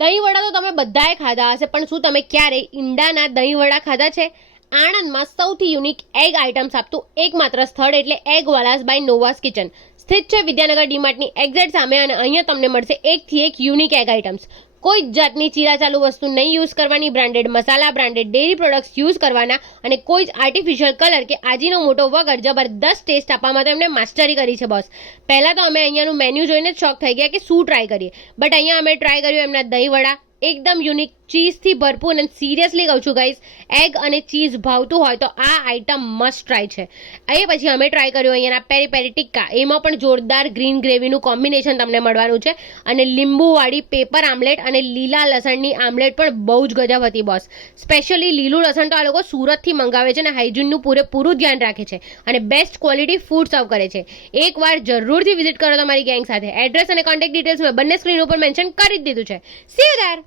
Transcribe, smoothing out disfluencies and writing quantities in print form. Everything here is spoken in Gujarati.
દહીંવડા તો તમે બધાએ ખાધા હશે, પણ શું તમે ક્યારે ઈંડાના દહીંવડા ખાધા છે? આણંદમાં સૌથી યુનિક એગ આઇટમ્સ આપતું એકમાત્ર સ્થળ એટલે એગવાલાસ બાય નોવાસ કિચન સ્થિત છે વિદ્યાનગર ડીમાર્ટની એક્ઝેક્ટ સામે. અને અહીંયા તમને મળશે એકથી એક યુનિક એગ આઇટમ્સ. કોઈ જ જાતની ચીરાચાલુ વસ્તુ નહીં યુઝ કરવાની, બ્રાન્ડેડ મસાલા, બ્રાન્ડેડ ડેરી પ્રોડક્ટ્સ યુઝ કરવાના અને કોઈ જ આર્ટિફિશિયલ કલર કે આજીનો મોટો વગર જબરદસ્ત ટેસ્ટ આપવામાં તો એમને માસ્ટરી કરી છે બોસ. પહેલાં તો અમે અહીંયાનું મેન્યુ જોઈને જ શોક થઈ ગયા કે શું ટ્રાય કરીએ, બટ અહીંયા અમે ટ્રાય કર્યું એમના દહીંવડા, એકદમ યુનિક, ચીઝથી ભરપૂર. અને સિરિયસલી કહું છું ગાઈઝ, એગ અને ચીઝ ભાવતું હોય તો આ આઇટમ મસ્ટ ટ્રાય છે. એ પછી અમે ટ્રાય કર્યું અહીંયાના પેરી પેરી ટિક્કા. એમાં પણ જોરદાર ગ્રીન ગ્રેવીનું કોમ્બિનેશન તમને મળવાનું છે. અને લીંબુવાળી પેપર આમલેટ અને લીલા લસણની આમલેટ પણ બહુ જ ગજબ હતી બોસ. સ્પેશિયલી લીલું લસણ તો આ લોકો સુરતથી મંગાવે છે અને હાઇજીનનું પૂરેપૂરું ધ્યાન રાખે છે અને બેસ્ટ ક્વોલિટી ફૂડ સર્વ કરે છે. એકવાર જરૂરથી વિઝિટ કરો તમારી ગેંગ સાથે. એડ્રેસ અને કોન્ટેક્ટ ડિટેલ્સ મેં બંને સ્ક્રીન ઉપર મેન્શન કરી જ દીધું છે. C you there.